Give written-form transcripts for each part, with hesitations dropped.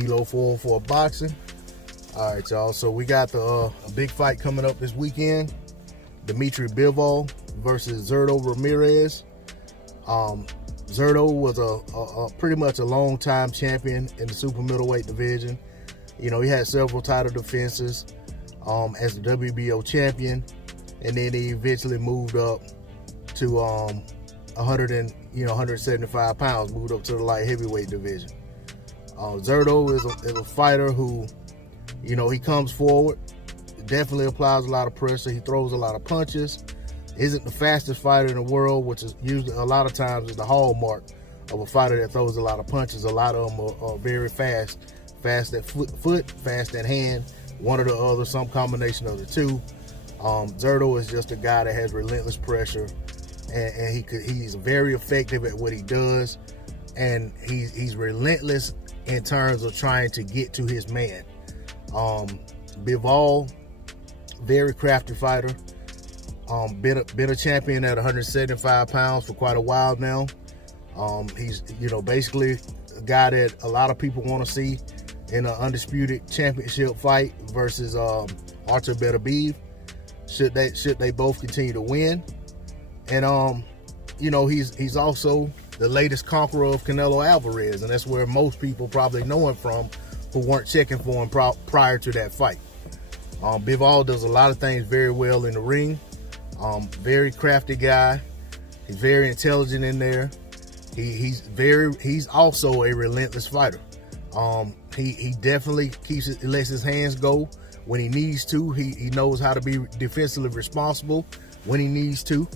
D-Lo 404 Boxing. All right, y'all. So we got a big fight coming up this weekend. Demitrii Bivol versus Zurdo Ramirez. Zurdo was a pretty much a long-time champion in the super middleweight division. You know, he had several title defenses as the WBO champion, and then he eventually moved up to 175 pounds, moved up to the light heavyweight division. Zurdo is a fighter who, you know, he comes forward, definitely applies a lot of pressure. He throws a lot of punches. Isn't the fastest fighter in the world, which is usually a lot of times is the hallmark of a fighter that throws a lot of punches. A lot of them are very fast at foot, fast at hand, one or the other, some combination of the two. Zurdo is just a guy that has relentless pressure, and he's very effective at what he does, and he's relentless in terms of trying to get to his man. Bivol, very crafty fighter. Been a champion at 175 pounds for quite a while now. He's, you know, basically a guy that a lot of people want to see in an undisputed championship fight versus Artur Beterbiev, should they both continue to win. And you know, he's also the latest conqueror of Canelo Alvarez, and that's where most people probably know him from who weren't checking for him prior to that fight. Bivol does a lot of things very well in the ring. Very crafty guy. He's very intelligent in there. He's also a relentless fighter. He definitely lets his hands go when he needs to. He knows how to be defensively responsible when he needs to.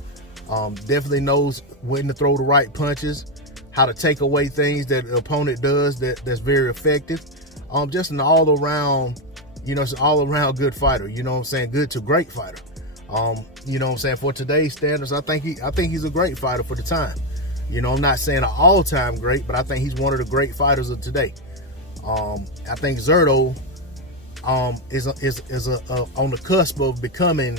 Definitely knows when to throw the right punches, how to take away things that the opponent does that's very effective. Just an all-around, you know, it's an all-around good fighter. You know what I'm saying? Good to great fighter. You know what I'm saying? For today's standards, I think he's a great fighter for the time. You know, I'm not saying an all-time great, but I think he's one of the great fighters of today. I think Zurdo is on the cusp of becoming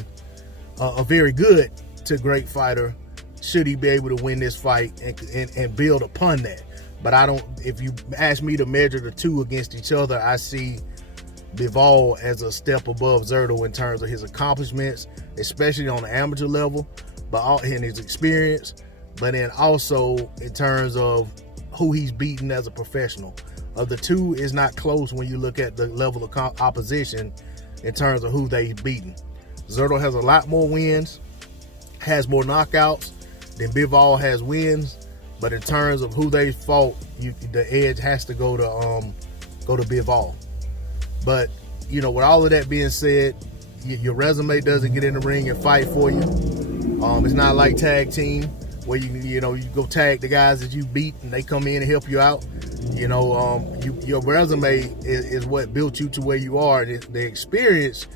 a very good to great fighter, should he be able to win this fight and build upon that. But I don't, if you ask me to measure the two against each other, I see Bivol as a step above Zurdo in terms of his accomplishments, especially on the amateur level, but in his experience, but then also in terms of who he's beaten as a professional. Of the two, is not close when you look at the level of opposition in terms of who they've beaten. Zurdo has a lot more wins, has more knockouts than Bivol has wins, but in terms of who they fought, the edge has to go to Bivol. But, you know, with all of that being said, your resume doesn't get in the ring and fight for you. It's not like tag team where you go tag the guys that you beat and they come in and help you out. You know, your resume is what built you to where you are. The experience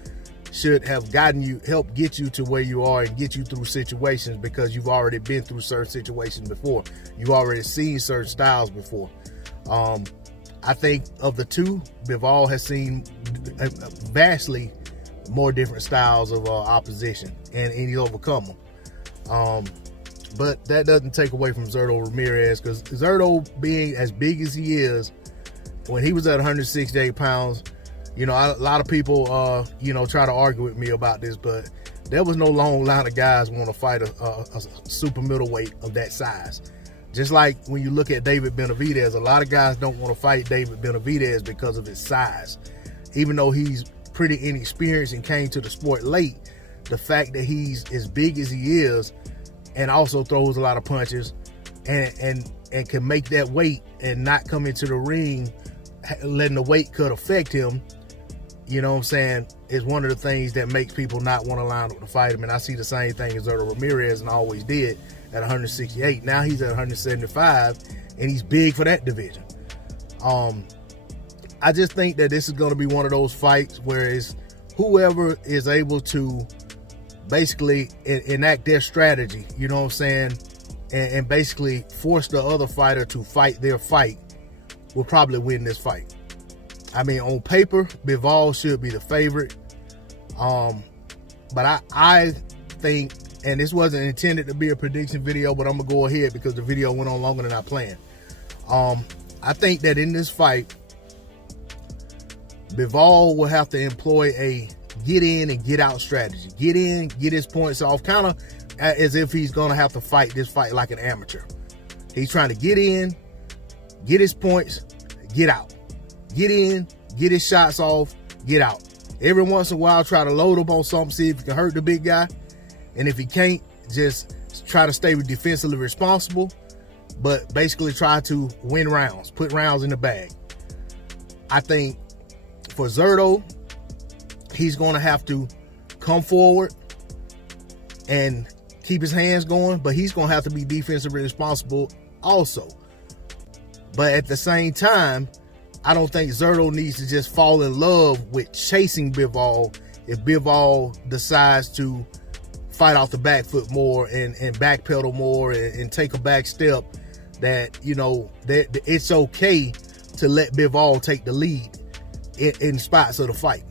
should have helped get you to where you are and get you through situations, because you've already been through certain situations before. You've already seen certain styles before. I think of the two, Bivol has seen vastly more different styles of opposition, and he's overcome them. But that doesn't take away from Zurdo Ramirez, because Zurdo, being as big as he is, when he was at 168 pounds, you know, a lot of people, you know, try to argue with me about this, but there was no long line of guys want to fight a super middleweight of that size. Just like when you look at David Benavidez, a lot of guys don't want to fight David Benavidez because of his size. Even though he's pretty inexperienced and came to the sport late, the fact that he's as big as he is and also throws a lot of punches and can make that weight and not come into the ring letting the weight cut affect him, you know what I'm saying, is one of the things that makes people not want to line up to fight him. And I see the same thing as Zurdo Ramirez, and always did, at 168. Now he's at 175, and he's big for that division. I just think that this is going to be one of those fights where it's whoever is able to basically enact their strategy, you know what I'm saying, and basically force the other fighter to fight their fight, will probably win this fight. I mean, on paper, Bivol should be the favorite. But I think, and this wasn't intended to be a prediction video, but I'm gonna go ahead because the video went on longer than I planned. I think that in this fight, Bivol will have to employ a get in and get out strategy. Get in, get his points off, kind of as if he's going to have to fight this fight like an amateur. He's trying to get in, get his points, get out. Get in, get his shots off, get out. Every once in a while, try to load up on something, see if you can hurt the big guy. And if he can't, just try to stay defensively responsible, but basically try to win rounds, put rounds in the bag. I think for Zurdo, he's going to have to come forward and keep his hands going, but he's going to have to be defensively responsible also. But at the same time, I don't think Zurdo needs to just fall in love with chasing Bivol if Bivol decides to fight off the back foot more and backpedal more and take a back step. That, you know, that it's okay to let Bivol take the lead in spots of the fight,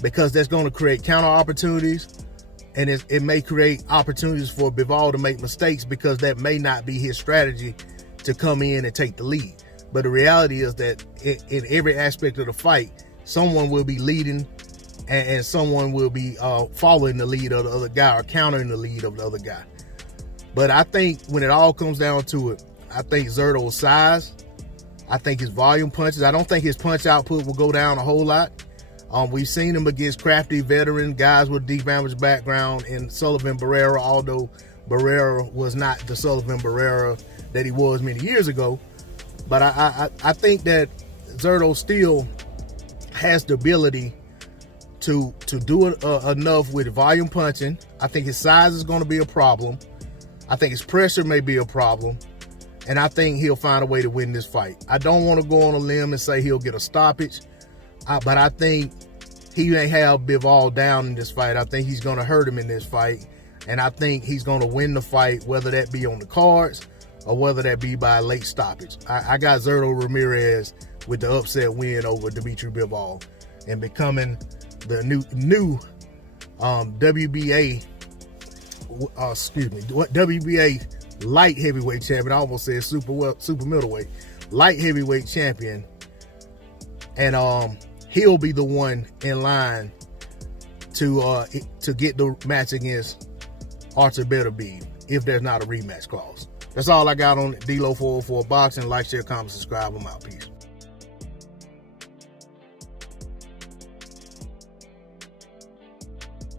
because that's going to create counter opportunities, and it may create opportunities for Bivol to make mistakes, because that may not be his strategy to come in and take the lead. But the reality is that in every aspect of the fight, someone will be leading and someone will be following the lead of the other guy or countering the lead of the other guy. But I think when it all comes down to it, I think Zurdo's size, I think his volume punches, I don't think his punch output will go down a whole lot. We've seen him against crafty veteran guys with deep amateur background in Sullivan Barrera, although Barrera was not the Sullivan Barrera that he was many years ago. But I think that Zurdo still has the ability to do enough with volume punching. I think his size is going to be a problem. I think his pressure may be a problem. And I think he'll find a way to win this fight. I don't want to go on a limb and say he'll get a stoppage, but I think he may have Bivol down in this fight. I think he's going to hurt him in this fight. And I think he's going to win the fight, whether that be on the cards or whether that be by a late stoppage. I got Zurdo Ramirez with the upset win over Demitrii Bivol and becoming the new WBA light heavyweight champion. I almost said super middleweight, light heavyweight champion. And he'll be the one in line to get the match against Artur Beterbiev if there's not a rematch clause. That's all I got on D-Lo 404 Boxing. Like, share, comment, subscribe. I'm out. Peace.